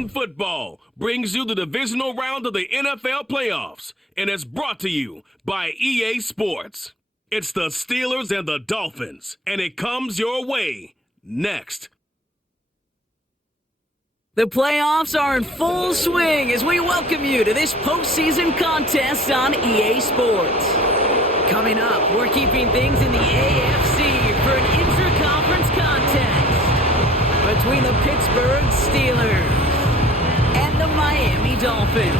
Madden Football brings you the divisional round of the NFL playoffs, and it's brought to you by EA Sports. It's the Steelers and the Dolphins, and it comes your way next. The playoffs are in full swing as we welcome you to this postseason contest on EA Sports. Coming up, we're keeping things in the AFC for an intra-conference contest between the Pittsburgh Steelers and the Miami Dolphins.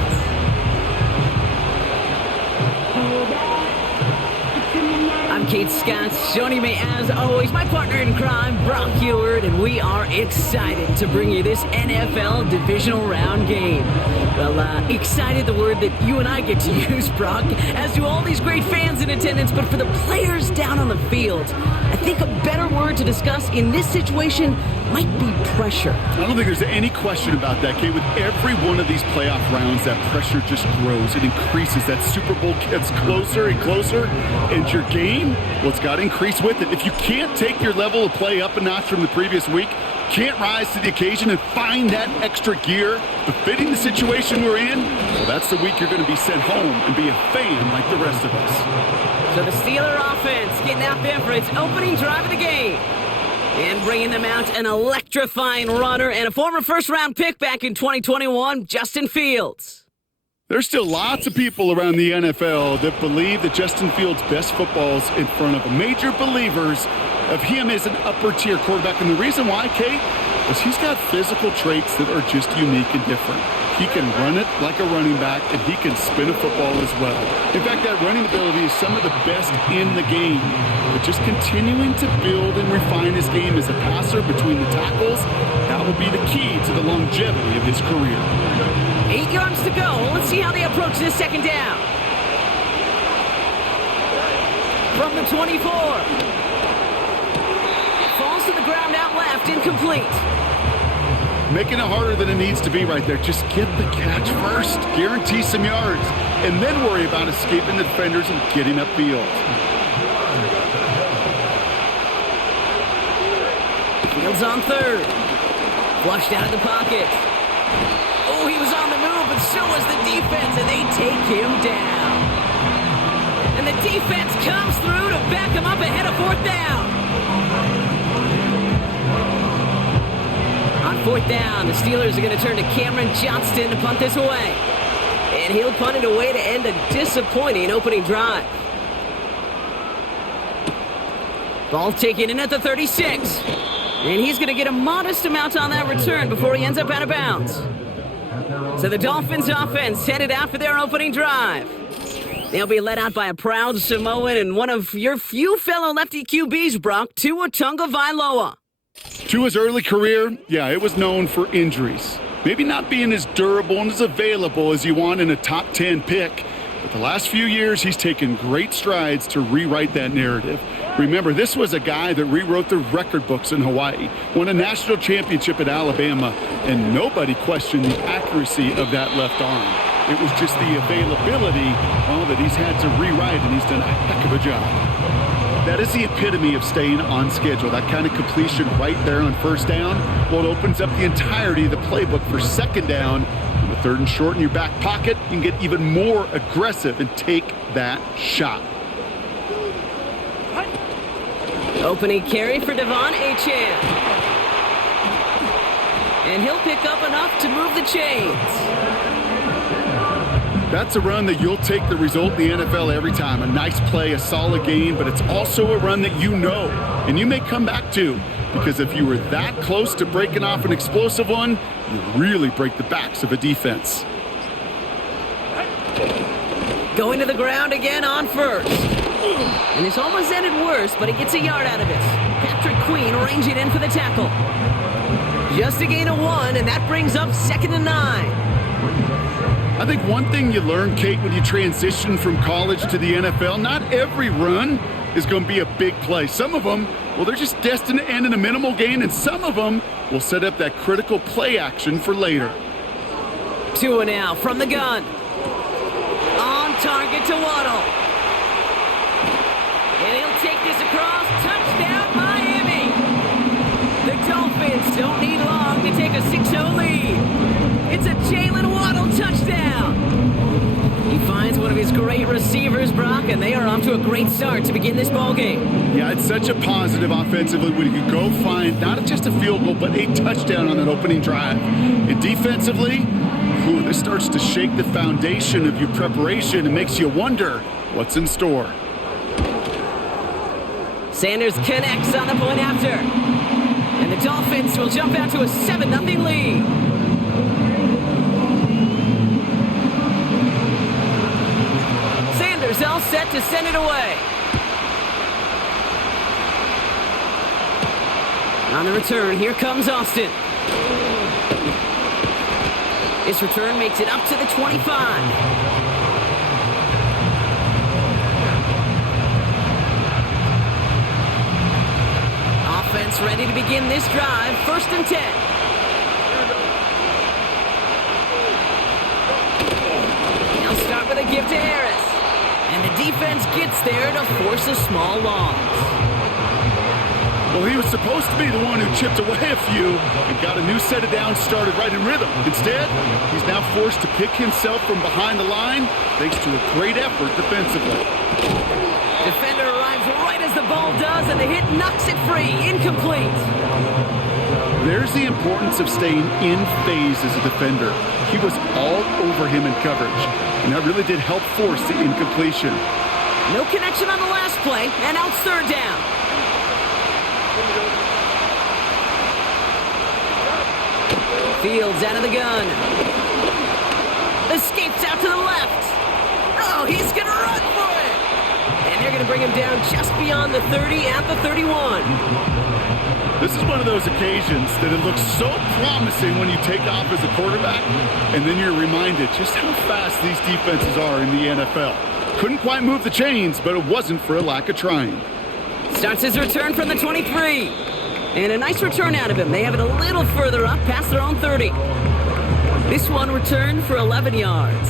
I'm Kate Scott. Joining me, as always, my partner in crime, Brock Heward, and we are excited to bring you this NFL Divisional Round game. Well, excited, the word that you and I get to use, Brock, as do all these great fans in attendance, but for the players down on the field, I think a better word to discuss in this situation might be pressure. I don't think there's any question about that, Kate. With every one of these playoff rounds, that pressure just grows. It increases. That Super Bowl gets closer and closer, and your game, well, it's got to increase with it. If you can't take your level of play up a notch from the previous week, can't rise to the occasion and find that extra gear befitting the situation we're in, well, that's the week you're going to be sent home and be a fan like the rest of us. So the Steeler offense getting out there for its opening drive of the game. And bringing them out, an electrifying runner and a former first-round pick back in 2021, Justin Fields. There's still lots of people around the NFL that believe that Justin Fields' best football is in front of them. Major believers of him as an upper-tier quarterback. And the reason why, Kate, is he's got physical traits that are just unique and different. He can run it like a running back, and he can spin a football as well. In fact, that running ability is some of the best in the game. But just continuing to build and refine his game as a passer between the tackles, that will be the key to the longevity of his career. 8 yards to go. Let's see how they approach this second down. From the 24. Falls to the ground out left, incomplete. Making it harder than it needs to be right there. Just get the catch first. Guarantee some yards. And then worry about escaping the defenders and getting upfield. Fields on third. Flushed out of the pocket. Oh, he was on the move, but so was the defense, and they take him down. And the defense comes through to back him up ahead of fourth down. On fourth down, the Steelers are going to turn to Cameron Johnston to punt this away. And he'll punt it away to end a disappointing opening drive. Ball taken in at the 36. And he's going to get a modest amount on that return before he ends up out of bounds. So the Dolphins offense headed out for their opening drive. They'll be led out by a proud Samoan and one of your few fellow lefty QBs, Brock, Tua Tagovailoa. Tua's early career, it was known for injuries. Maybe not being as durable and as available as you want in a top 10 pick. But the last few years, he's taken great strides to rewrite that narrative. Remember, this was a guy that rewrote the record books in Hawaii, won a national championship at Alabama, and nobody questioned the accuracy of that left arm. It was just the availability, that he's had to rewrite, and he's done a heck of a job. That is the epitome of staying on schedule. That kind of completion right there on first down, well, it opens up the entirety of the playbook for second down. On the third and short in your back pocket, you can get even more aggressive and take that shot. Opening carry for Devon Achane. And he'll pick up enough to move the chains. That's a run that you'll take the result in the NFL every time. A nice play, a solid game, but it's also a run that you know, and you may come back to, because if you were that close to breaking off an explosive one, you really break the backs of a defense. Going to the ground again on first. And this almost ended worse, but he gets a yard out of it. Patrick Queen ranging in for the tackle. Just a gain of 1, and that brings up 2nd and 9. I think one thing you learn, Kate, when you transition from college to the NFL, not every run is going to be a big play. Some of them, well, they're just destined to end in a minimal gain, and some of them will set up that critical play action for later. Tua now from the gun. On target to Waddle. And he'll take this across. Touchdown, Miami. The Dolphins don't need long to take a 6-0 lead. Brock, and they are off to a great start to begin this ballgame. Yeah, it's such a positive offensively when you can go find not just a field goal, but a touchdown on that opening drive. And defensively, this starts to shake the foundation of your preparation and makes you wonder what's in store. Sanders connects on the point after. And the Dolphins will jump out to a 7-0 lead. Sanders all set to send it away. On the return, here comes Austin. This return makes it up to the 25. Offense ready to begin this drive. 1st and 10. They'll start with a give to Harris. And the defense gets there to force a small loss. Well, he was supposed to be the one who chipped away a few and got a new set of downs started right in rhythm. Instead, he's now forced to pick himself from behind the line thanks to a great effort defensively. Defender arrives right as the ball does, and the hit knocks it free. Incomplete. There's the importance of staying in phase as a defender. He was all over him in coverage, and that really did help force the incompletion. No connection on the last play, and now it's 3rd down. Fields out of the gun. Escapes out to the left. Oh, he's going to run for it. And they're going to bring him down just beyond the 30 at the 31. This is one of those occasions that it looks so promising when you take off as a quarterback, and then you're reminded just how fast these defenses are in the NFL. Couldn't quite move the chains, but it wasn't for a lack of trying. Starts his return from the 23. And a nice return out of him. They have it a little further up past their own 30. This one returned for 11 yards.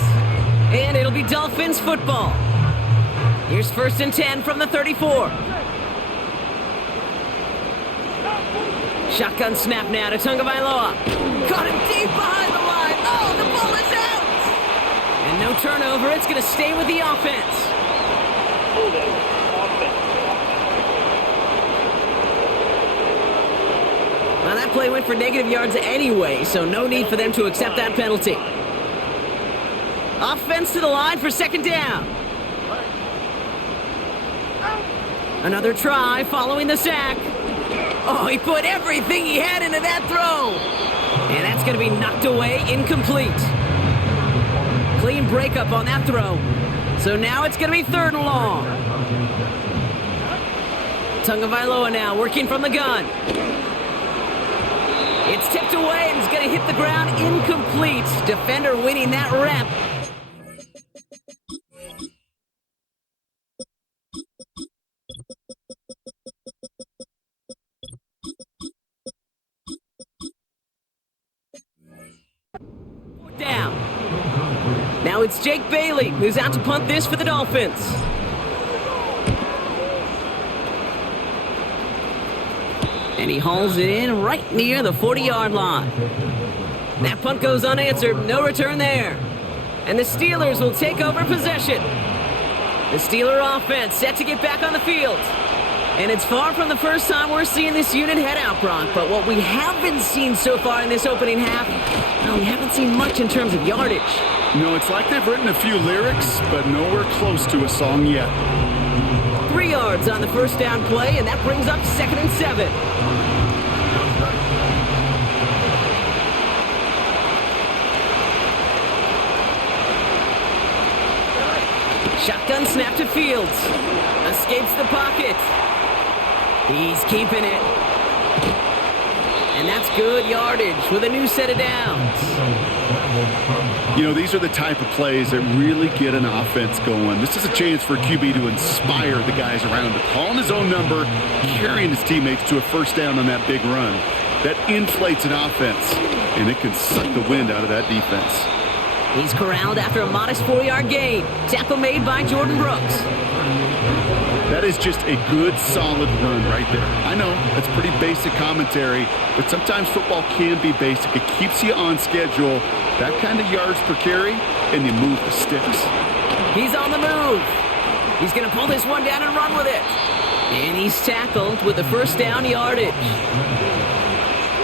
And it'll be Dolphins football. Here's 1st and 10 from the 34. Shotgun snap now to Tagovailoa. Caught him deep behind the line. Oh, the ball is out! And no turnover. It's going to stay with the offense. Well, that play went for negative yards anyway, so no need for them to accept that penalty. Offense to the line for 2nd down. Another try following the sack. Oh, he put everything he had into that throw. And that's going to be knocked away, incomplete. Clean breakup on that throw. So now it's going to be 3rd and long. Tagovailoa now working from the gun. It's tipped away and it's going to hit the ground, incomplete. Defender winning that rep. Down. Now it's Jake Bailey who's out to punt this for the Dolphins. And he hauls it in right near the 40-yard line. That punt goes unanswered. No return there. And the Steelers will take over possession. The Steeler offense set to get back on the field. And it's far from the first time we're seeing this unit head out, Brock. But what we haven't seen so far in this opening half, well, we haven't seen much in terms of yardage. No, it's like they've written a few lyrics, but nowhere close to a song yet. 3 yards on the 1st down play, and that brings up 2nd and 7. Shotgun snap to Fields. Escapes the pocket. He's keeping it. And that's good yardage with a new set of downs. You know, these are the type of plays that really get an offense going. This is a chance for a QB to inspire the guys around him. Calling his own number, carrying his teammates to a 1st down on that big run. That inflates an offense, and it can suck the wind out of that defense. He's corralled after a modest 4-yard gain. Tackle made by Jordan Brooks. That is just a good, solid run right there. I know, that's pretty basic commentary, but sometimes football can be basic. It keeps you on schedule. That kind of yards per carry, and you move the sticks. He's on the move. He's going to pull this one down and run with it. And he's tackled with the first down yardage.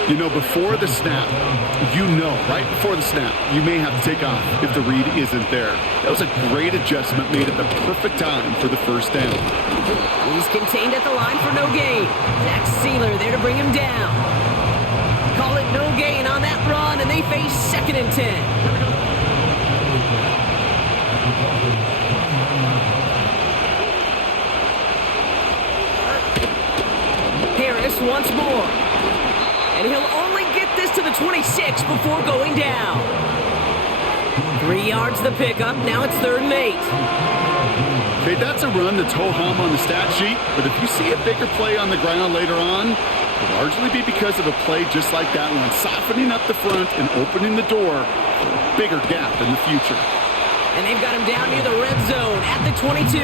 You know, before the snap, right before the snap, you may have to take off if the read isn't there. That was a great adjustment made at the perfect time for the first down. He's contained at the line for no gain. Zach Sealer there to bring him down. Call it no gain on that run, and they face 2nd and 10. Harris once more. And he'll only get this to the 26 before going down. 3 yards the pickup. Now it's 3rd and 8. Okay, that's a run that's ho-hum on the stat sheet, but if you see a bigger play on the ground later on, it'll largely be because of a play just like that one, softening up the front and opening the door for a bigger gap in the future. And they've got him down near the red zone at the 22.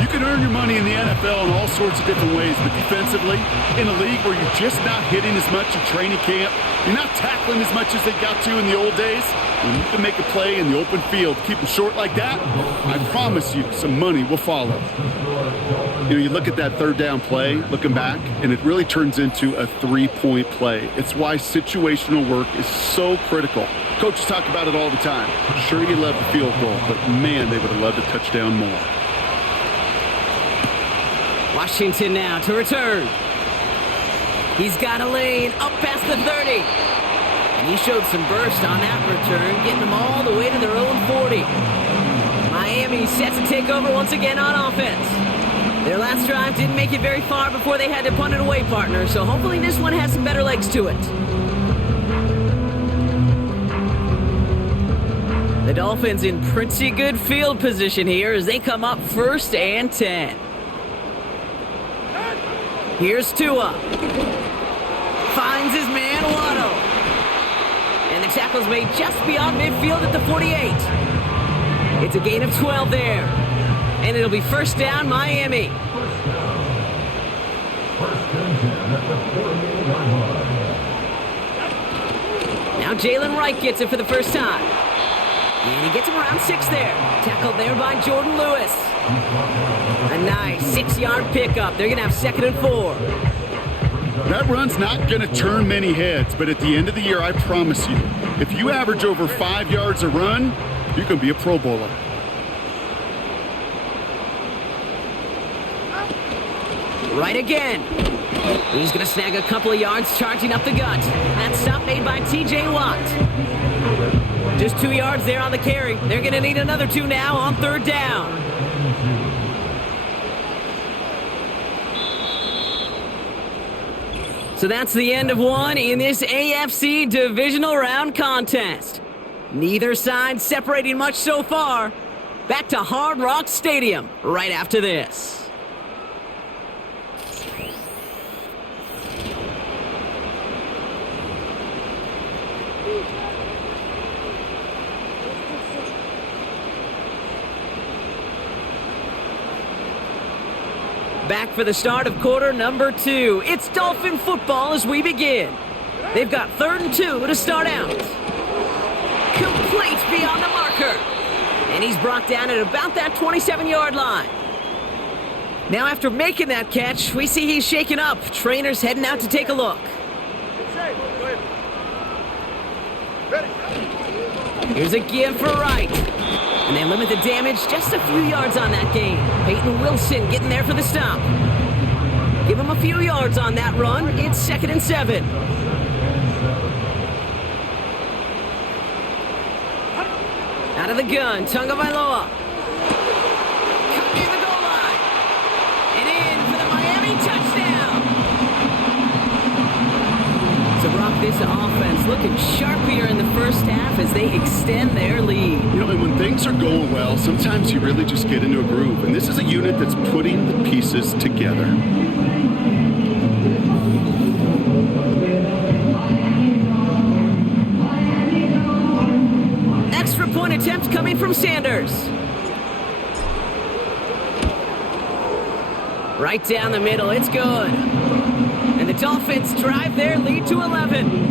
You can earn your money in the NFL in all sorts of different ways, but defensively, in a league where you're just not hitting as much in training camp, you're not tackling as much as they got to in the old days, when you can make a play in the open field, keep them short like that, I promise you some money will follow. You know, you look at that 3rd down play, looking back, and it really turns into a 3-point play. It's why situational work is so critical. Coaches talk about it all the time. Sure, you love the field goal, but man, they would have loved a touchdown more. Washington now to return. He's got a lane up past the 30. And he showed some burst on that return, getting them all the way to their own 40. Miami set to take over once again on offense. Their last drive didn't make it very far before they had to punt it away, partner, so hopefully this one has some better legs to it. The Dolphins in pretty good field position here as they come up 1st and 10. Here's Tua. Finds his man, Waddle. And the tackle's made just beyond midfield at the 48. It's a gain of 12 there. And it'll be 1st down, Miami. Now Jalen Wright gets it for the first time. And he gets him around 6 there. Tackled there by Jordan Lewis. A nice 6-yard pickup. They're going to have 2nd and 4. That run's not going to turn many heads, but at the end of the year, I promise you, if you average over 5 yards a run, you can be a Pro Bowler. Right again. He's going to snag a couple of yards charging up the gut. That stop made by T.J. Watt. Just 2 yards there on the carry. They're going to need another 2 now on 3rd down. So that's the end of one in this AFC Divisional Round contest. Neither side separating much so far. Back to Hard Rock Stadium right after this. Back for the start of quarter number 2. It's Dolphin football as we begin. They've got 3rd and 2 to start out. Complete beyond the marker. And he's brought down at about that 27-yard line. Now after making that catch, we see he's shaken up. Trainer's heading out to take a look. Here's a give for Wright. And they limit the damage just a few yards on that gain. Peyton Wilson getting there for the stop. Give him a few yards on that run. It's 2nd and 7. Out of the gun, Tagovailoa. Cut near the goal line. And in for the Miami touchdown. So Brock, this offense looking sharp here in the first half as they extend their lead. You know, and when things are going well, sometimes you really just get into a groove. And this is a unit that's putting the pieces together. Extra point attempt coming from Sanders. Right down the middle, it's good. And the Dolphins drive their lead to 11.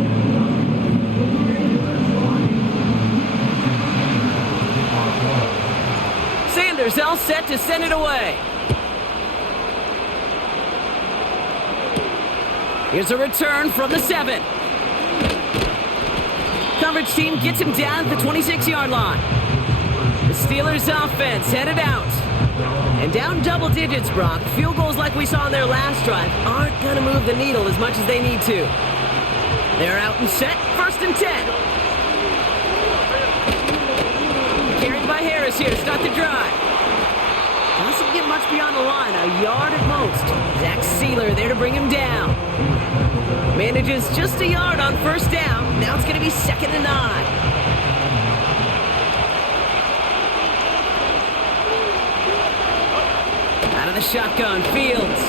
Steelers all set to send it away. Here's a return from the 7. Coverage team gets him down at the 26-yard line. The Steelers offense headed out. And down double digits, Brock. Field goals like we saw on their last drive aren't going to move the needle as much as they need to. They're out and set. 1st and 10. Carried by Harris here to start the drive. Doesn't get much beyond the line, a yard at most. Zach Sealer there to bring him down. Manages just a yard on 1st down. Now it's going to be 2nd and 9. Out of the shotgun, Fields.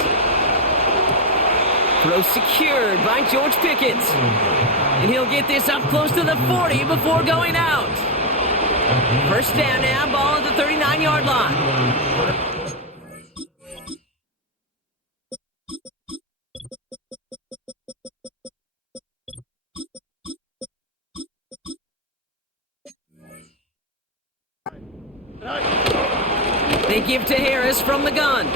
Throw secured by George Pickett. And he'll get this up close to the 40 before going out. 1st down now, ball at the 39-yard line. They give to Harris from the gun.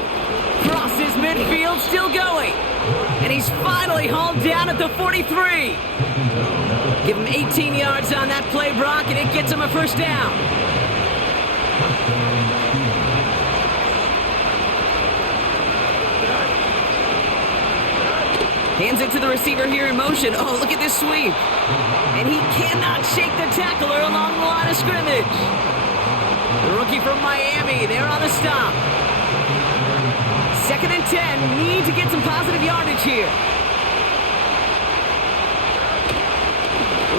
Crosses midfield, still going. And he's finally hauled down at the 43. Give him 18 yards on that play, Brock, and it gets him a 1st down. Hands it to the receiver here in motion. Oh, look at this sweep. And he cannot shake the tackler along the line of scrimmage. The rookie from Miami, they're on the stop. 2nd and 10, need to get some positive yardage here.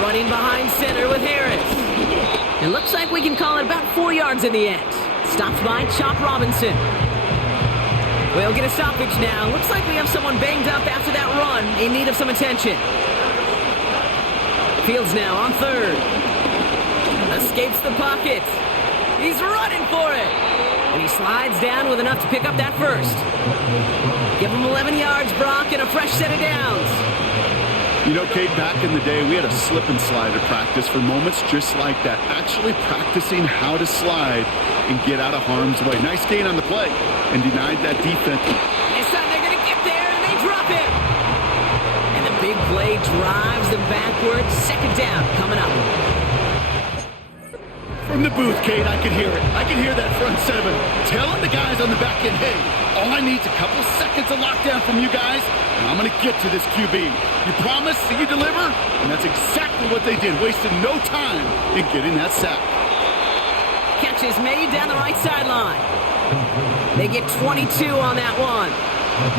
Running behind center with Harris. It looks like we can call it about 4 yards in the end. Stopped by Chop Robinson. We'll get a stoppage now. Looks like we have someone banged up after that run, in need of some attention. Fields now on 3rd. Escapes the pocket. He's running for it. And he slides down with enough to pick up that 1st. Give him 11 yards, Brock, and a fresh set of downs. You know, Kate, back in the day, we had a slip and slide at practice for moments just like that. Actually practicing how to slide and get out of harm's way. Nice gain on the play and denied that defense. This time they're going to get there, and they drop him. And the big play drives them backwards. 2nd down coming up. From the booth, Kate, I can hear it. I can hear that front 7 telling the guys on the back end, hey, all I need is a couple seconds of lockdown from you guys, and I'm going to get to this QB. You promise that you deliver? And that's exactly what they did, wasting no time in getting that sack. Catch is made down the right sideline. They get 22 on that one.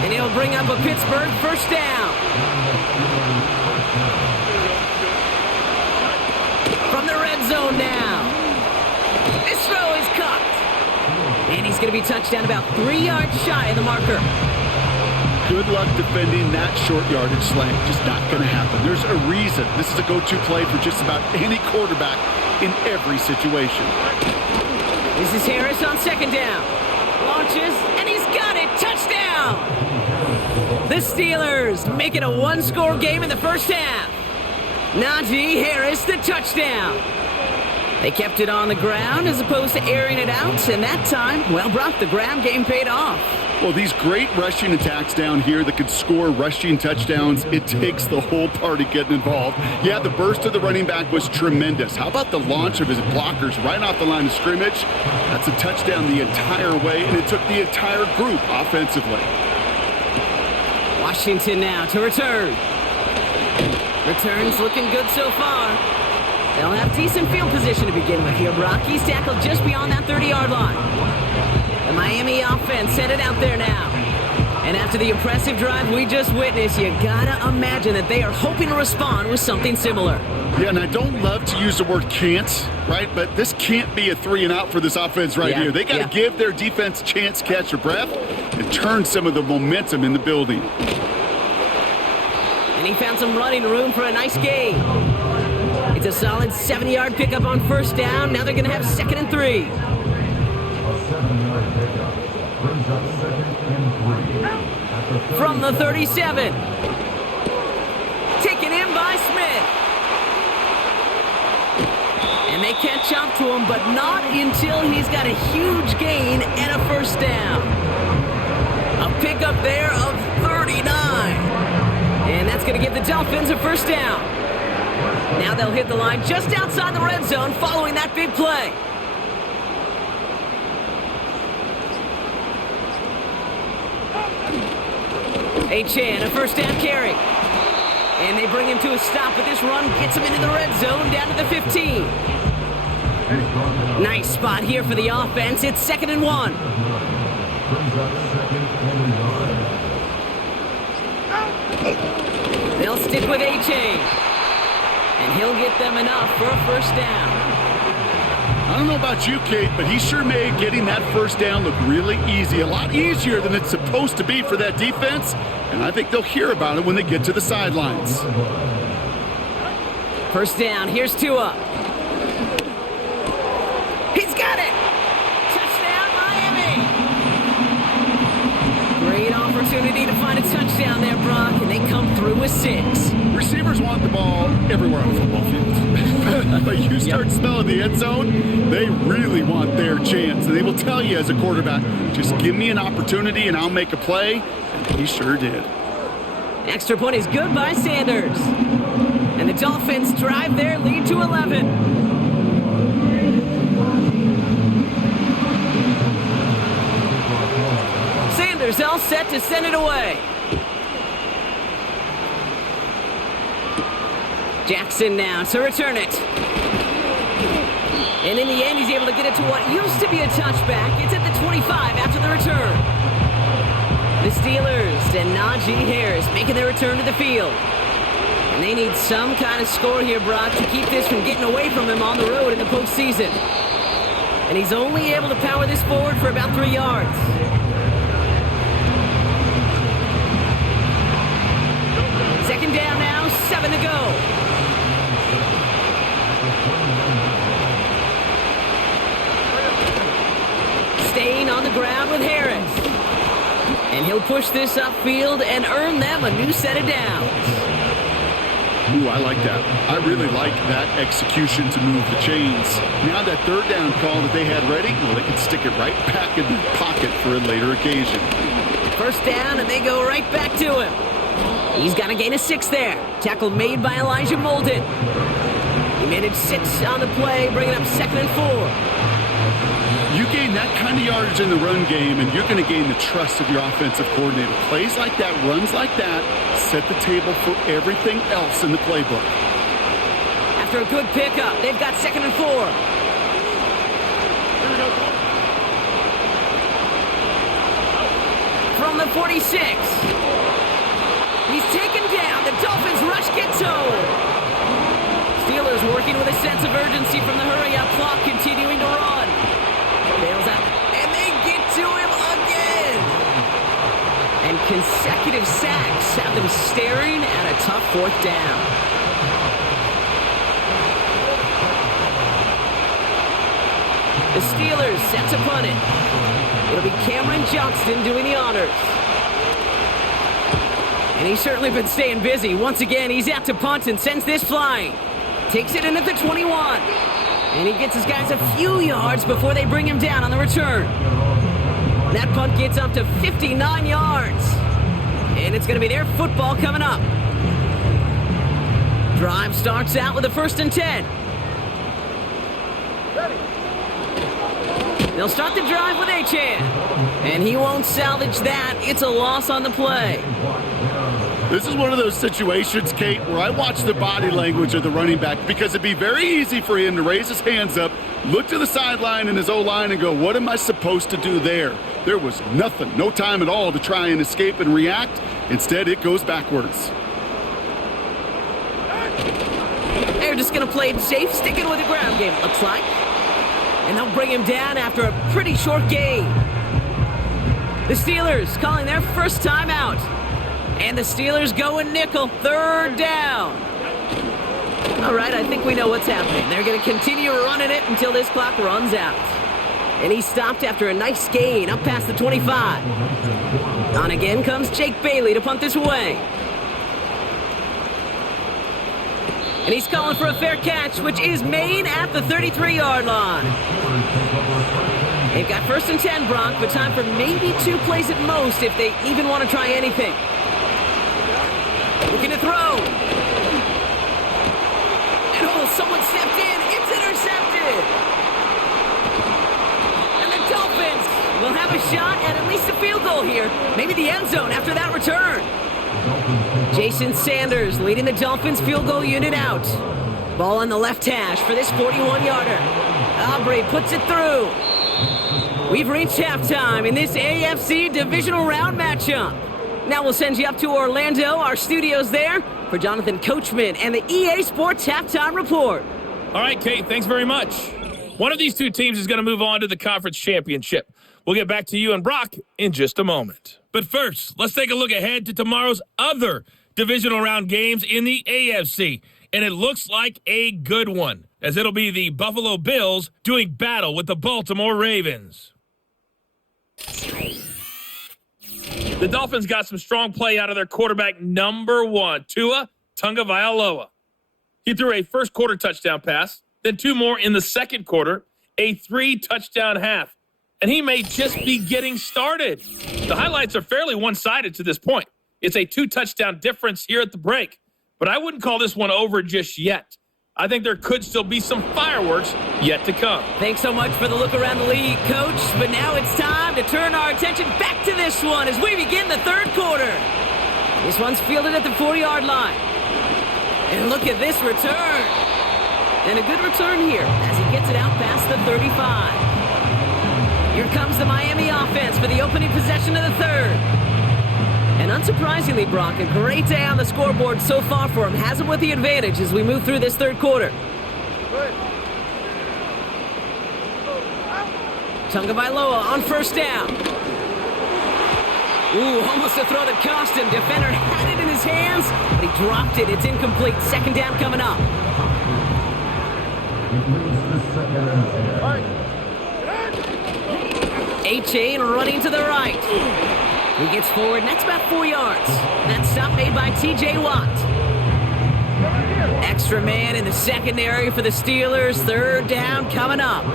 And it'll bring up a Pittsburgh 1st down. From the red zone now. This throw is caught. And he's going to be touched down about 3 yards shy of the marker. Good luck defending that short yardage slant. Just not going to happen. There's a reason. This is a go-to play for just about any quarterback in every situation. This is Harris on 2nd down. Launches, and he's got it. Touchdown! The Steelers make it a 1-score game in the 1st half. Najee Harris, the touchdown. They kept it on the ground as opposed to airing it out, and that time, well, Brock, the ground game paid off. Well, these great rushing attacks down here that could score rushing touchdowns, it takes the whole party getting involved. Yeah, the burst of the running back was tremendous. How about the launch of his blockers right off the line of scrimmage? That's a touchdown the entire way, and it took the entire group offensively. Washington now to return. Returns looking good so far. They'll have decent field position to begin with here, Brock. He's tackled just beyond that 30-yard line. The Miami offense headed out there now. And after the impressive drive we just witnessed, you gotta imagine that they are hoping to respond with something similar. Yeah, and I don't love to use the word can't, right? But this can't be a 3-and-out for this offense right here. They got to give their defense a chance to catch their breath and turn some of the momentum in the building. And he found some running room for a nice gain. It's a solid 7-yard pickup on 1st down. Now they're going to have 2nd and 3. From the 37. Taken in by Smith. And they catch up to him, but not until he's got a huge gain and a first down. A pickup there of 39. And that's going to give the Dolphins a first down. Now they'll hit the line just outside the red zone following that big play. Achan, a first down carry. And they bring him to a stop, but this run gets him into the red zone down to the 15. Nice spot here for the offense. It's 2nd and 1. They'll stick with Achan. And he'll get them enough for a first down. I don't know about you, Kate, but he sure made getting that first down look really easy. A lot easier than it's supposed to be for that defense. And I think they'll hear about it when they get to the sidelines. First down. Here's Tua. He's got it! Touchdown, Miami! Great opportunity to find a touchdown there, Brock, and they come through with 6. Receivers want the ball everywhere on the football field. But you start smelling the end zone, they really want their chance. And they will tell you as a quarterback, just give me an opportunity and I'll make a play. And he sure did. Extra point is good by Sanders. And the Dolphins drive their lead to 11. Sanders all set to send it away. Jackson now to return it. And in the end, he's able to get it to what used to be a touchback. It's at the 25 after the return. The Steelers and Najee Harris making their return to the field. And they need some kind of score here, Brock, to keep this from getting away from him on the road in the postseason. And he's only able to power this forward for about 3 yards. Second down now, 7 to go. Staying on the ground with Harris. And he'll push this upfield and earn them a new set of downs. Ooh, I like that. I really like that execution to move the chains. Now that third down call that they had ready, well, they can stick it right back in their pocket for a later occasion. First down, and they go right back to him. He's got a gain of 6 there. Tackle made by Elijah Molden. He made it 6 on the play, bringing up 2nd and 4. You gain that kind of yardage in the run game, and you're going to gain the trust of your offensive coordinator. Plays like that, runs like that, set the table for everything else in the playbook. After a good pickup, they've got 2nd and 4. From the 46. He's taken down. The Dolphins rush gets home. Steelers working with a sense of urgency from the hurry-up clock, continuing to run. Bails out, and they get to him again. And consecutive sacks have them staring at a tough 4th down. The Steelers set to punt it. It'll be Cameron Johnston doing the honors. And he's certainly been staying busy. Once again, he's out to punt and sends this flying. Takes it in at the 21. And he gets his guys a few yards before they bring him down on the return. That punt gets up to 59 yards. And it's going to be their football coming up. Drive starts out with a 1st and 10. They'll start the drive with Achan. And he won't salvage that. It's a loss on the play. This is one of those situations, Kate, where I watch the body language of the running back because it'd be very easy for him to raise his hands up, look to the sideline in his O-line and go, what am I supposed to do there? There was nothing, no time at all to try and escape and react. Instead, it goes backwards. They're just going to play it safe, sticking with the ground game, it looks like. And they'll bring him down after a pretty short gain. The Steelers calling their first time out. And the Steelers go in nickel, 3rd down. All right, I think we know what's happening. They're going to continue running it until this clock runs out. And he stopped after a nice gain up past the 25. On again comes Jake Bailey to punt this away. And he's calling for a fair catch, which is made at the 33-yard line. They've got 1st and 10, Brock, but time for maybe 2 plays at most if they even want to try anything. Looking to throw. And someone stepped in. It's intercepted. And the Dolphins will have a shot at least a field goal here. Maybe the end zone after that return. Jason Sanders leading the Dolphins field goal unit out. Ball on the left hash for this 41-yarder. Aubrey puts it through. We've reached halftime in this AFC Divisional Round matchup. Now we'll send you up to Orlando, our studios there, for Jonathan Coachman and the EA Sports Halftime Report. All right, Kate, thanks very much. One of these two teams is going to move on to the conference championship. We'll get back to you and Brock in just a moment. But first, let's take a look ahead to tomorrow's other divisional round games in the AFC. And it looks like a good one, as it'll be the Buffalo Bills doing battle with the Baltimore Ravens. The Dolphins got some strong play out of their quarterback number 1, Tua Tagovailoa. He threw a first quarter touchdown pass, then 2 more in the second quarter, a 3-touchdown half. And he may just be getting started. The highlights are fairly one-sided to this point. It's a 2-touchdown difference here at the break. But I wouldn't call this one over just yet. I think there could still be some fireworks yet to come. Thanks so much for the look around the league, Coach. But now it's time to turn our attention back to this one as we begin the third quarter. This one's fielded at the 40-yard line. And look at this return. And a good return here as he gets it out past the 35. Here comes the Miami offense for the opening possession of the third. And unsurprisingly, Brock, a great day on the scoreboard so far for him. Has him with the advantage as we move through this third quarter. Tagovailoa on first down. Ooh, almost a throw that cost him. Defender had it in his hands, but he dropped it. It's incomplete. Second down coming up. A-Chain running to the right. He gets forward, and that's about 4 yards. That stop made by T.J. Watt. Extra man in the secondary for the Steelers. Third down coming up.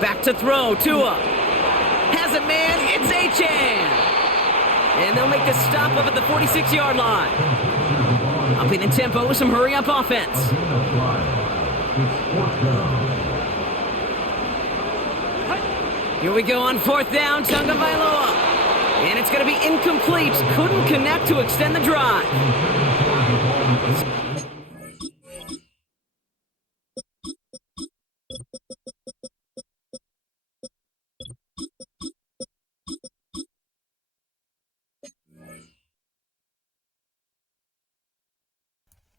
Back to throw, Tua. Has a man, it's A-Chan. And they'll make the stop up at the 46-yard line. Upping the tempo with some hurry-up offense. Here we go on fourth down, Tagovailoa. And it's going to be incomplete. Couldn't connect to extend the drive.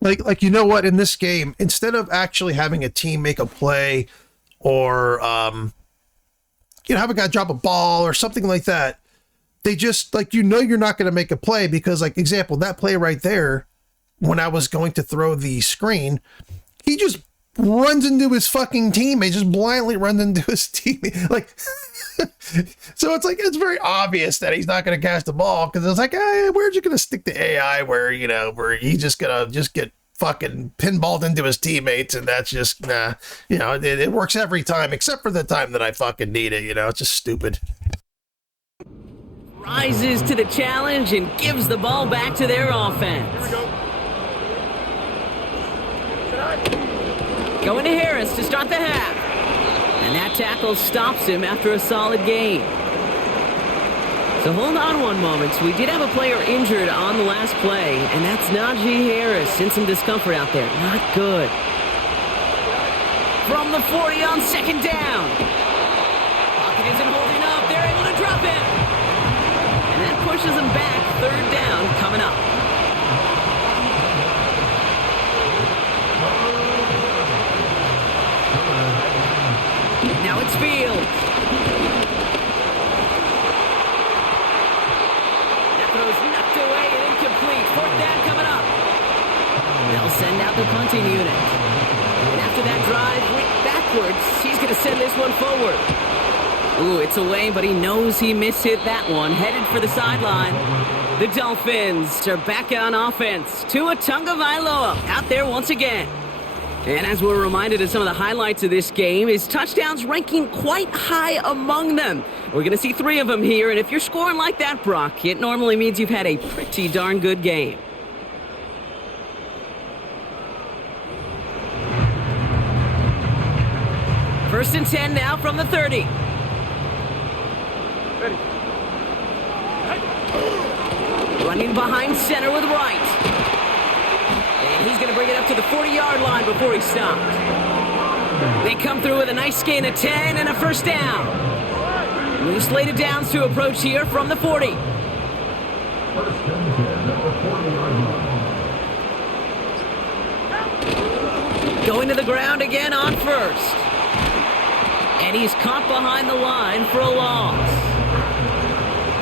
Like you know what, in this game, instead of actually having a team make a play or have a guy drop a ball or something like that, they just, you're not going to make a play because, example, that play right there, when I was going to throw the screen, he just runs into his fucking teammate, just blindly runs into his teammate. So it's very obvious that he's not going to catch the ball because it's hey, where'd you going to stick the AI where he's just going to get fucking pinballed into his teammates, and that's just, nah. It works every time except for the time that I fucking need it, it's just stupid. Rises to the challenge and gives the ball back to their offense. Going to Harris to start the half. And that tackle stops him after a solid gain. So hold on one moment. We did have a player injured on the last play, and that's Najee Harris in some discomfort out there. Not good. From the 40 on second down. Pocket isn't holding up. They're able to drop it. And that pushes them back. Third down coming up. Now it's Fields. That throw's knocked away and incomplete. Fourth down coming up. They'll send out the punting unit. And after that drive went backwards, he's going to send this one forward. Ooh, it's away, but he knows he mishit that one. Headed for the sideline. The Dolphins are back on offense. Tua Tagovailoa out there once again. And as we're reminded of some of the highlights of this game, his touchdowns ranking quite high among them. We're going to see 3 of them here, and if you're scoring like that, Brock, it normally means you've had a pretty darn good game. First and 10 now from the 30. Ready. Running behind center with Wright. And he's going to bring it up to the 40-yard line before he stopped. They come through with a nice gain of 10 and a first down. New slated downs to approach here from the 40. Going to the ground again on first. And he's caught behind the line for a loss.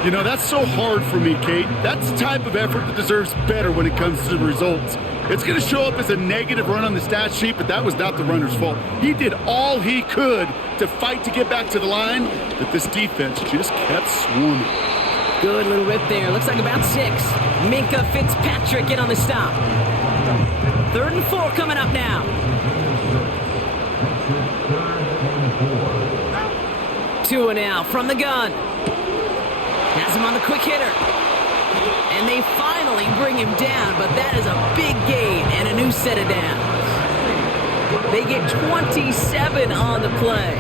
You know, that's so hard for me, Kate. That's the type of effort that deserves better when it comes to the results. It's going to show up as a negative run on the stat sheet, but that was not the runner's fault. He did all he could to fight to get back to the line, but this defense just kept swarming. Good little rip there. Looks like about 6. Minka Fitzpatrick in on the stop. 3rd and 4 coming up now. 2 now from the gun. Has him on the quick hitter. And they finally bring him down, but that is a big gain and a new set of downs. They get 27 on the play.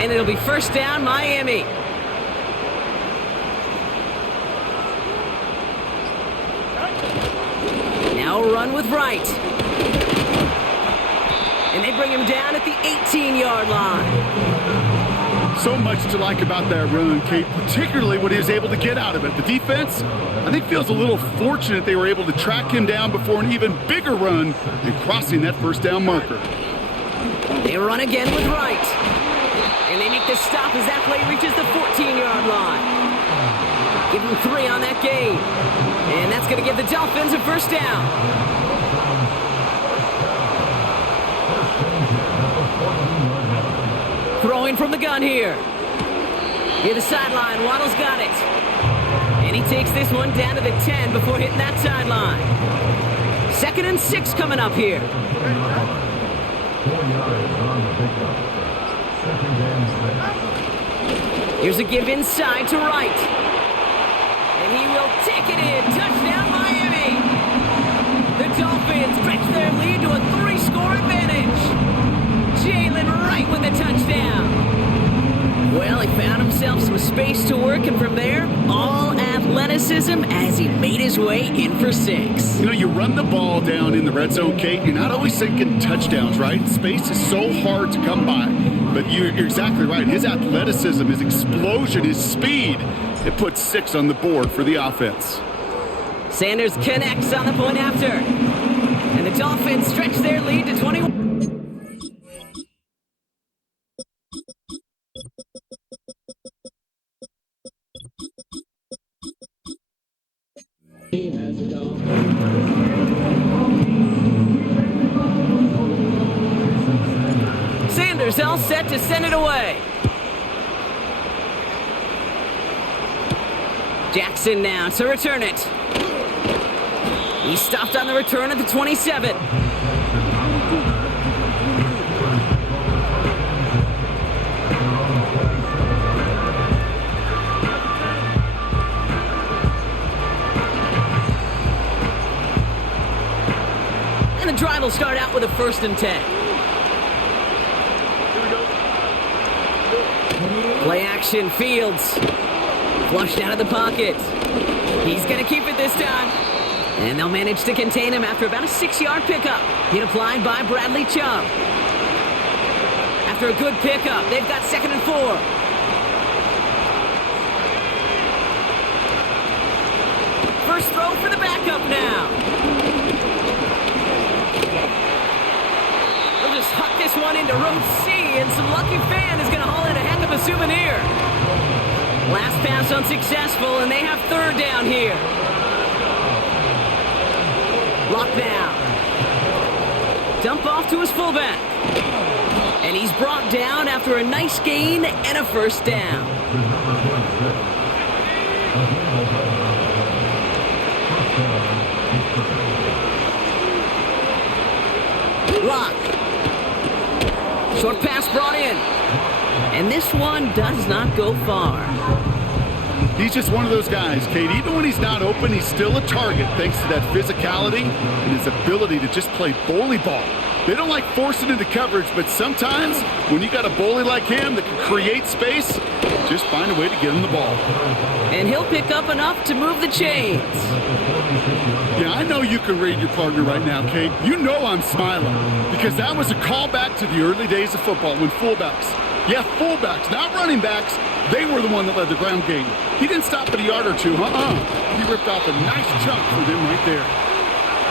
And it'll be first down, Miami. Now a run with Wright. And they bring him down at the 18-yard line. So much to like about that run, Kate, particularly what he was able to get out of it. The defense, I think, feels a little fortunate they were able to track him down before an even bigger run and crossing that first down marker. They run again with Wright. And they make the stop as that play reaches the 14-yard line. Give them 3 on that gain. And that's going to give the Dolphins a first down. Throwing from the gun here. Near the sideline, Waddle's got it. And he takes this one down to the 10 before hitting that sideline. 2nd and 6 coming up here. Here's a give inside to Wright. And he will take it in. Touchdown, Miami. The Dolphins stretch their lead to a 3-score advantage. Jalen Wright with the touchdown. Well, he found himself some space to work, and from there, all athleticism as he made his way in for 6. You know, you run the ball down in the red zone, Kate, you're not always thinking touchdowns, right? Space is so hard to come by. But you're exactly right. His athleticism, his explosion, his speed, it puts 6 on the board for the offense. Sanders connects on the point after. And the Dolphins stretch their lead to 21. Sanders all set to send it away. Jackson now to return it. He stopped on the return at the 27. And the drive will start out with a 1st and 10. Play action, Fields. Flushed out of the pocket. He's going to keep it this time. And they'll manage to contain him after about a 6-yard pickup. Hit applied by Bradley Chubb. After a good pickup, they've got 2nd and 4. First throw for the backup now. They'll just huck this one into row C, and some lucky fan is going to haul in a heck of a souvenir. Last pass unsuccessful, and they have 3rd down here. Locked down. Dump off to his fullback. And he's brought down after a nice gain and a first down. Lock. Short pass brought in. And this one does not go far. He's just one of those guys, Kate. Even when he's not open, he's still a target thanks to that physicality and his ability to just play bully ball. They don't like forcing into coverage, but sometimes when you got a bully like him that can create space, just find a way to get him the ball. And he'll pick up enough to move the chains. Yeah, I know you can read your partner right now, Kate. You know I'm smiling because that was a callback to the early days of football when fullbacks, not running backs, they were the one that led the ground game. He didn't stop at a yard or two, He ripped off a nice chunk for them right there.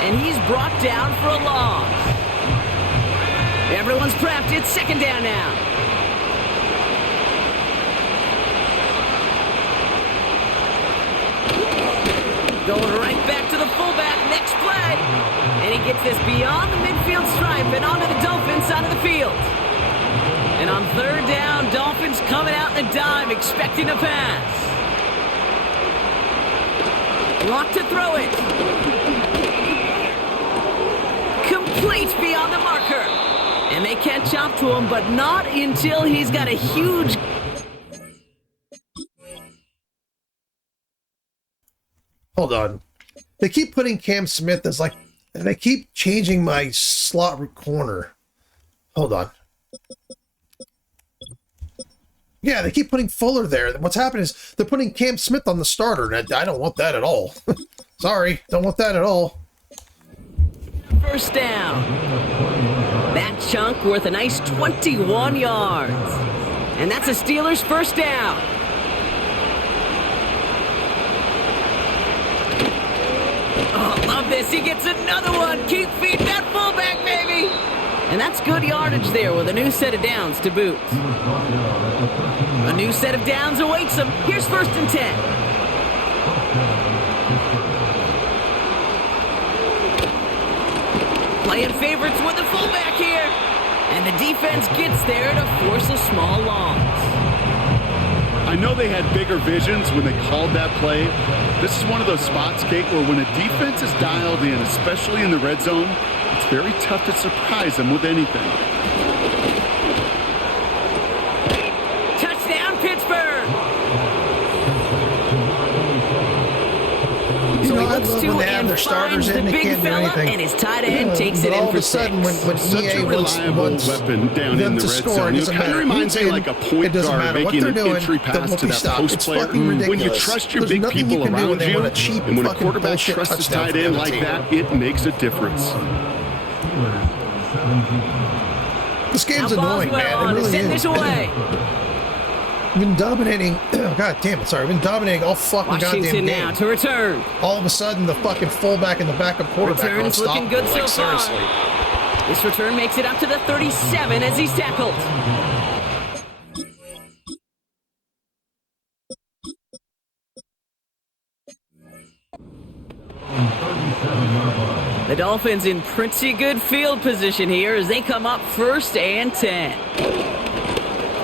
And he's brought down for a loss. Everyone's prepped. It's second down now. Going right back to the fullback. Next play. And he gets this beyond the midfield stripe and onto the Dolphins side of the field. And on third down, Dolphins coming out in the dime, expecting a pass. Lock to throw it. Complete beyond the marker. And they catch up to him, but not until he's got a huge... Hold on. They keep putting Cam Smith as like... And they keep changing my slot corner. Hold on. Yeah, they keep putting Fuller there. What's happening is they're putting Cam Smith on the starter, and I don't want that at all. Sorry, don't want that at all. First down. That chunk worth a nice 21 yards. And that's a Steelers first down. Oh, love this. He gets another one. Keep feeding that fullback, baby. And that's good yardage there with a new set of downs to boot. A new set of downs awaits him. Here's first and 10. Playing favorites with the fullback here. And the defense gets there to force a small loss. I know they had bigger visions when they called that play. This is one of those spots, Kate, where when a defense is dialed in, especially in the red zone, it's very tough to surprise them with anything. Touchdown, Pittsburgh! So he looks to and finds the big fella, and his tight end takes it in for six. When Such EA a reliable weapon down in the red zone. It kind of reminds me like a point guard making an entry pass to that post player. When you trust your big people around you, and when a quarterback trusts his tight end like that, it makes a difference. This game's annoying, man. It really send this away. I've been dominating. God damn it! Sorry, I've been dominating all fucking goddamn game. Now to return. All of a sudden, the fucking fullback and the backup quarterback are Return's looking good so far. Seriously. This return makes it up to the 37 as he's tackled. The Dolphins in pretty good field position here as they come up first and 10.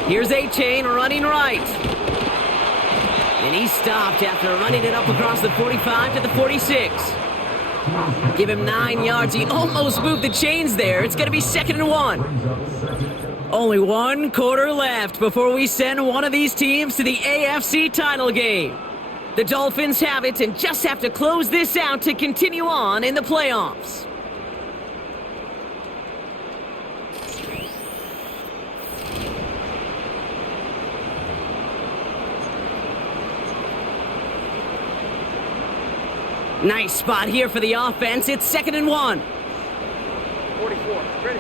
Here's A-Chain running right. And he's stopped after running it up across the 45 to the 46. Give him 9 yards. He almost moved the chains there. It's going to be 2nd and 1. Only 1 quarter left before we send one of these teams to the AFC title game. The Dolphins have it and just have to close this out to continue on in the playoffs. Nice spot here for the offense. It's 2nd and 1. 44, ready.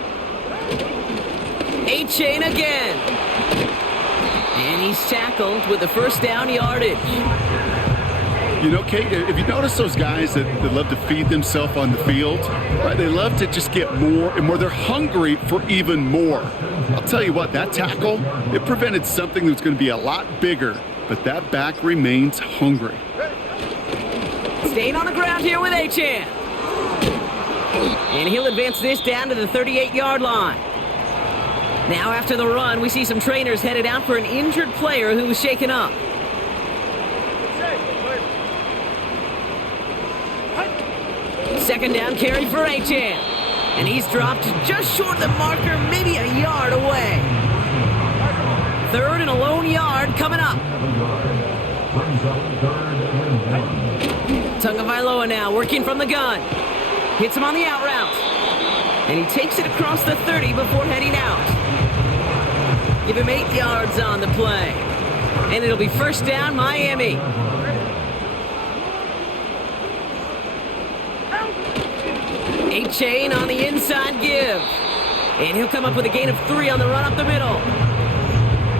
A-Chain again. And he's tackled with the first down yardage. You know, Kate, if you notice those guys that love to feed themselves on the field, right? They love to just get more and more. They're hungry for even more. I'll tell you what, that tackle, it prevented something that's going to be a lot bigger, but that back remains hungry. Staying on the ground here with A-Chan. And he'll advance this down to the 38-yard line. Now after the run, we see some trainers headed out for an injured player who was shaken up. Second down carry for Achan. And he's dropped just short of the marker, maybe a yard away. Third and a lone yard coming up. Tagovailoa now working from the gun. Hits him on the out route. And he takes it across the 30 before heading out. Give him 8 yards on the play. And it'll be first down, Miami. Achane on the inside give. And he'll come up with a gain of 3 on the run up the middle.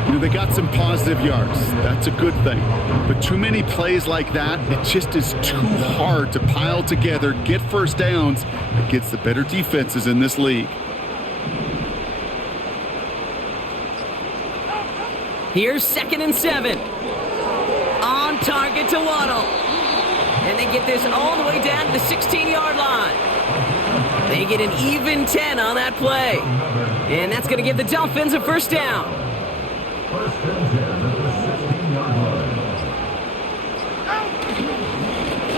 You know, they got some positive yards. That's a good thing. But too many plays like that, it just is too hard to pile together, get first downs against the better defenses in this league. Here's 2nd and 7. On target to Waddle. And they get this all the way down to the 16-yard line. They get an even 10 on that play. And that's going to give the Dolphins a first down.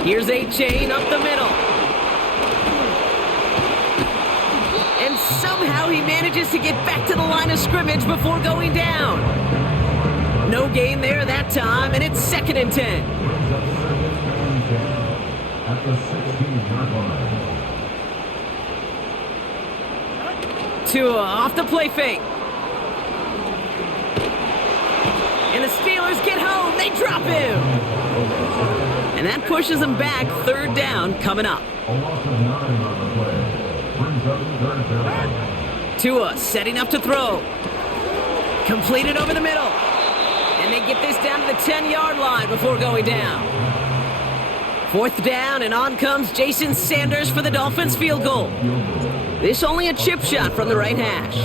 Here's Achane up the middle. And somehow he manages to get back to the line of scrimmage before going down. No gain there that time, and it's 2nd and 10. Tua off the play fake. And the Steelers get home. They drop him. And that pushes them back. 3rd down coming up. Tua setting up to throw. Completed over the middle. And they get this down to the 10-yard line before going down. 4th down, and on comes Jason Sanders for the Dolphins field goal. This only a chip shot from the right hash.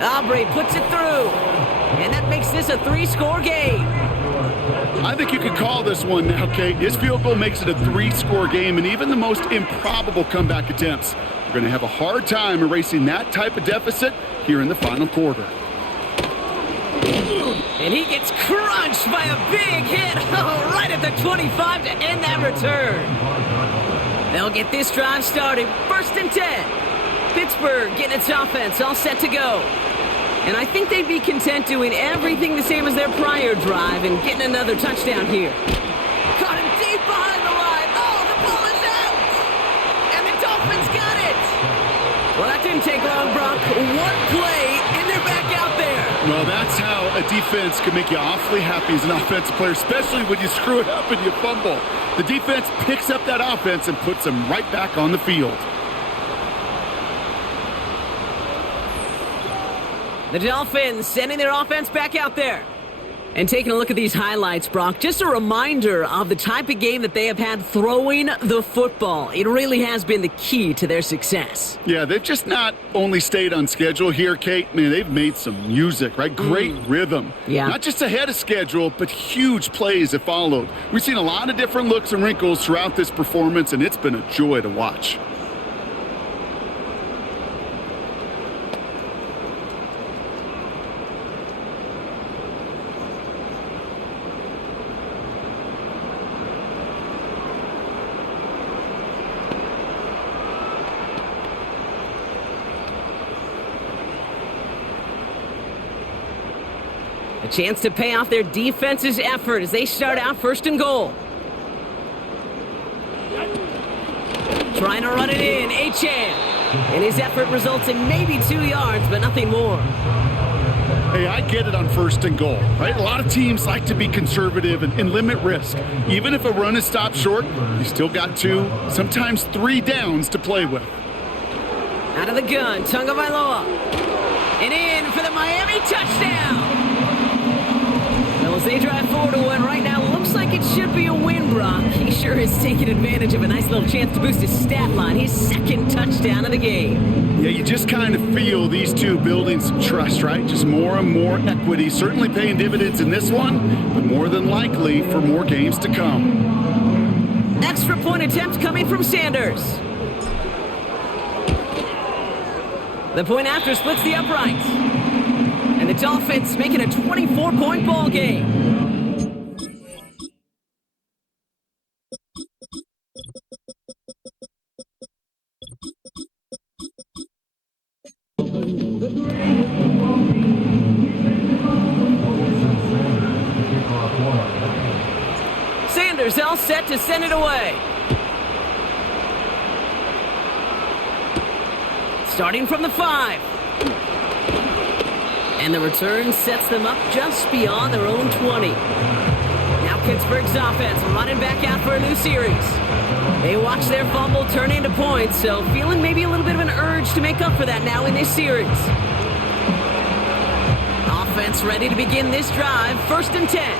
Aubrey puts it through. And that makes this a 3-score game. I think you could call this one now, Kate. His field goal makes it a 3-score game, and even the most improbable comeback attempts are going to have a hard time erasing that type of deficit here in the final quarter. And he gets crunched by a big hit right at the 25 to end that return. They'll get this drive started. 1st and 10. Pittsburgh getting its offense all set to go. And I think they'd be content doing everything the same as their prior drive and getting another touchdown here. Caught him deep behind the line. Oh, the ball is out! And the Dolphins got it! Well, that didn't take long, Brock. One play, and they're back out there. Well, that's how a defense can make you awfully happy as an offensive player, especially when you screw it up and you fumble. The defense picks up that offense and puts them right back on the field. The Dolphins sending their offense back out there. And taking a look at these highlights, Brock, just a reminder of the type of game that they have had throwing the football. It really has been the key to their success. Yeah, they've just not only stayed on schedule here, Kate. Man, they've made some music, right? Great rhythm. Yeah. Not just ahead of schedule, but huge plays have followed. We've seen a lot of different looks and wrinkles throughout this performance, and it's been a joy to watch. A chance to pay off their defense's effort as they start out 1st and goal. Trying to run it in, Achane. And his effort results in maybe 2 yards, but nothing more. Hey, I get it on 1st and goal, right? A lot of teams like to be conservative and limit risk. Even if a run is stopped short, you still got 2, sometimes 3 downs to play with. Out of the gun, Tagovailoa. And in for the Miami touchdown. Well, as they drive forward to one right now, looks like it should be a win, Brock. He sure is taking advantage of a nice little chance to boost his stat line. His 2nd touchdown of the game. Yeah, you just kind of feel these two building some trust, right? Just more and more equity. Certainly paying dividends in this one, but more than likely for more games to come. Extra point attempt coming from Sanders. The point after splits the uprights. And the Dolphins make it a 24-point ball game. Sanders all set to send it away. Starting from the 5. And the return sets them up just beyond their own 20. Now Pittsburgh's offense running back out for a new series. They watch their fumble turn into points, so feeling maybe a little bit of an urge to make up for that now in this series. Offense ready to begin this drive, 1st and 10.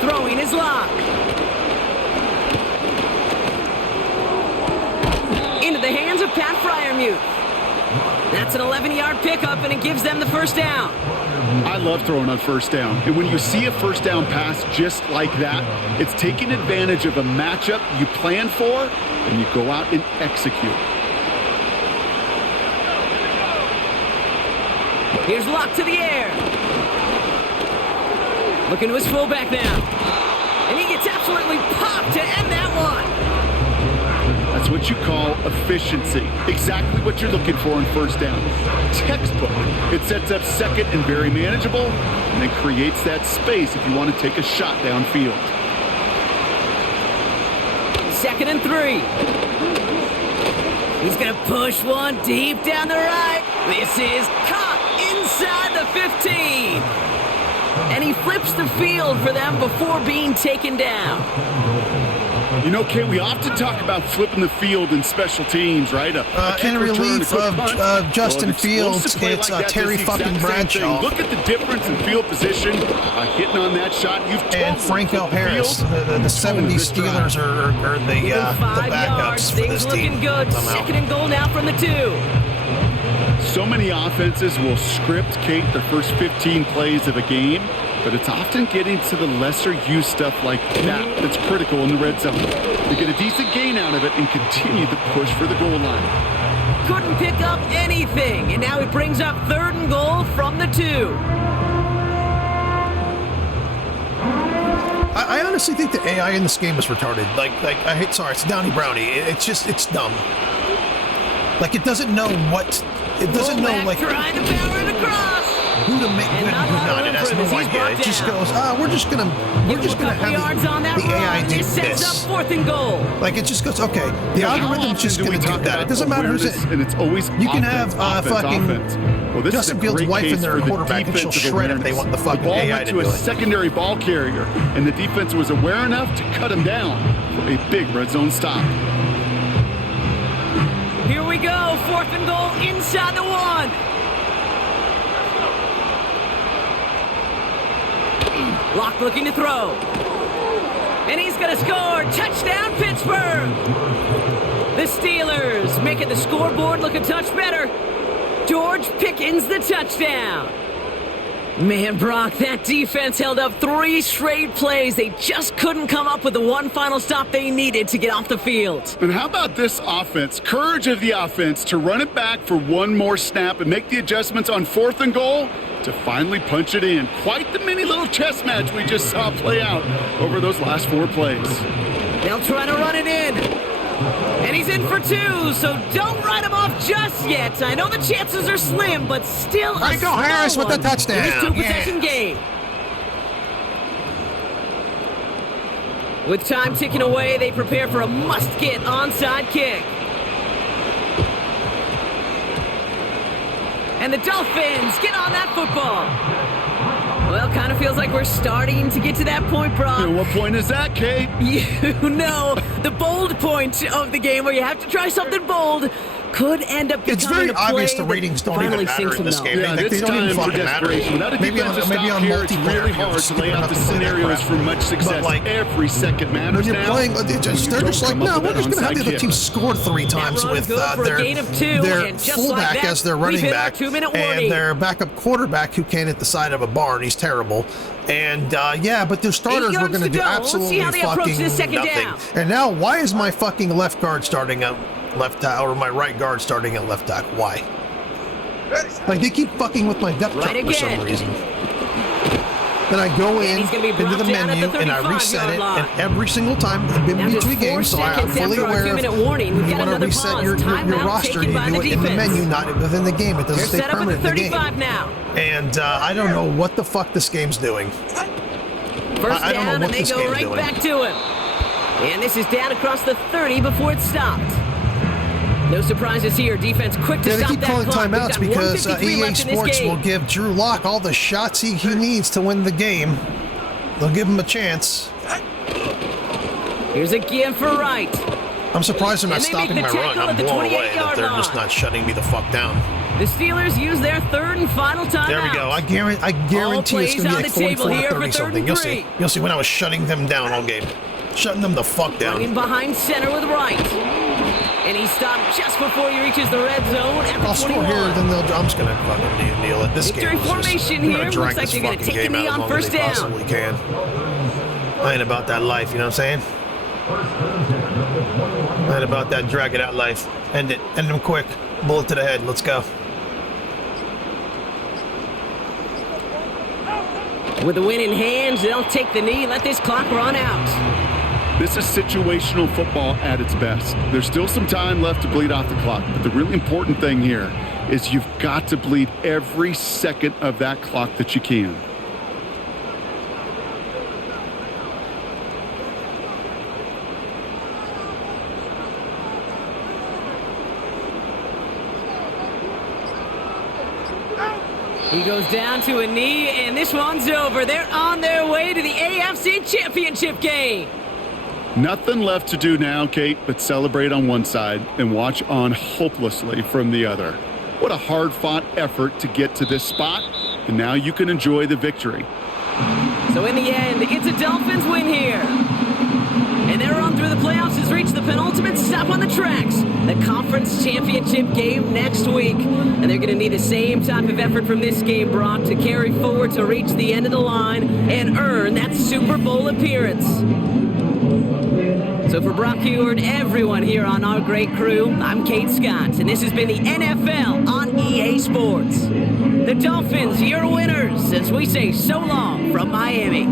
Throwing is locked. Into the hands of Pat Fryermuth. That's an 11-yard pickup, and it gives them the first down. I love throwing on first down. And when you see a first down pass just like that, it's taking advantage of a matchup you plan for, and you go out and execute. Here's Locke to the air. Looking to his fullback now. And he gets absolutely popped to end that one. That's what you call efficiency. Exactly what you're looking for in first down. Textbook. It sets up second and very manageable, and then creates that space if you want to take a shot downfield. 2nd and 3. He's going to push one deep down the right. This is caught inside the 15. And he flips the field for them before being taken down. You know, Kay, we often talk about flipping the field in special teams, right? In relief of Justin Fields, it's Terry fucking Bradshaw. Look at the difference in field position. Hitting on that shot, and Franco Harris. The 70 Steelers are the backups for this team. Looking good. 2nd and goal now from the 2. So many offenses will script, Kate, the first 15 plays of a game, but it's often getting to the lesser used stuff like that that's critical in the red zone. They get a decent gain out of it and continue the push for the goal line. Couldn't pick up anything, and now he brings up 3rd and goal from the 2. I honestly think the AI in this game is retarded. It's Donnie Brownie. It's dumb. Like, it doesn't know what... It doesn't know, like, trying to power it across. Who to make good and who not. It has no idea. It just goes, we're just gonna have the AI do this. Up 4th and goal. Like, it just goes, okay, the algorithm's just gonna do that. It doesn't matter who's in. And it's always you can have fucking well, Justin Fields' wife in their quarterback, and she'll shred if they want the fucking AI to do it. A secondary ball carrier, and the defense was aware enough to cut him down for a big red zone stop. Here we go, 4th and goal inside the 1. Locke looking to throw. And he's going to score. Touchdown, Pittsburgh. The Steelers making the scoreboard look a touch better. George Pickens the touchdown. Man, Brock, that defense held up 3 straight plays. They just couldn't come up with the one final stop they needed to get off the field. And how about this offense? Courage of the offense to run it back for one more snap and make the adjustments on 4th and goal to finally punch it in. Quite the mini little chess match we just saw play out over those last 4 plays. They'll try to run it in. And he's in for 2, so don't write him off just yet. I know the chances are slim, but still a small Harris with the touchdown. In this 2-possession game. With time ticking away, they prepare for a must-get onside kick. And the Dolphins get on that football. Well, kind of feels like we're starting to get to that point, Brock. And what point is that, Kate? You know, the bold point of the game where you have to try something bold could end up becoming It's very a play obvious the ratings don't even matter in this game. Yeah, they don't even fucking matter. Maybe on multiplayer, really hard to lay out the scenarios for much success. Like, every second matters when you're playing, they're just like, no, we're just going to have the other team score 3 times with their fullback as their running back and their backup quarterback who can't hit the side of a barn. He's terrible. And but their starters were going to do absolutely fucking nothing. And now, why is my fucking left guard starting at left tackle, or my right guard starting at left tackle? Why? Like, they keep fucking with my depth chart for some reason. Then I go into the menu and I reset it, and every single time in between games, so I'm fully aware of when you want to reset your roster, you do it in the menu, not within the game. It doesn't stay permanent in the game. And I don't know what the fuck this game's doing. First down, and they go right back to him. And this is down across the 30 before it stopped. No surprises here. Defense quick to stop that clock. They keep calling timeouts because EA Sports will give Drew Lock all the shots he needs to win the game. They'll give him a chance. Here's a give for Wright. I'm surprised they're not stopping my run. I'm blown away that they're just not shutting me the fuck down. The Steelers use their third and final timeout. There we go. I guarantee it's going to be like 44 to 30 something. You'll see. You'll see when I was shutting them down all game. Shutting them the fuck down. Running behind center with Wright. And he stopped just before he reaches the red zone. I'll score here, then I'm just going to fucking kneel it. This game is formation here. Looks like you're going to take a knee on first down. Possibly can. I ain't about that life, you know what I'm saying? I ain't about that drag it out life. End it. End them quick. Bullet to the head. Let's go. With the win in hand, they'll take the knee, let this clock run out. This is situational football at its best. There's still some time left to bleed off the clock, but the really important thing here is you've got to bleed every second of that clock that you can. He goes down to a knee, and this one's over. They're on their way to the AFC Championship game. Nothing left to do now, Kate, but celebrate on one side and watch on hopelessly from the other. What a hard-fought effort to get to this spot, and now you can enjoy the victory. So in the end, it's a Dolphins win here. And their run through the playoffs has reached the penultimate stop on the tracks. The conference championship game next week. And they're going to need the same type of effort from this game, Brock, to carry forward to reach the end of the line and earn that Super Bowl appearance. So for Brock Heward, everyone here on our great crew, I'm Kate Scott, and this has been the NFL on EA Sports. The Dolphins, your winners, as we say so long from Miami.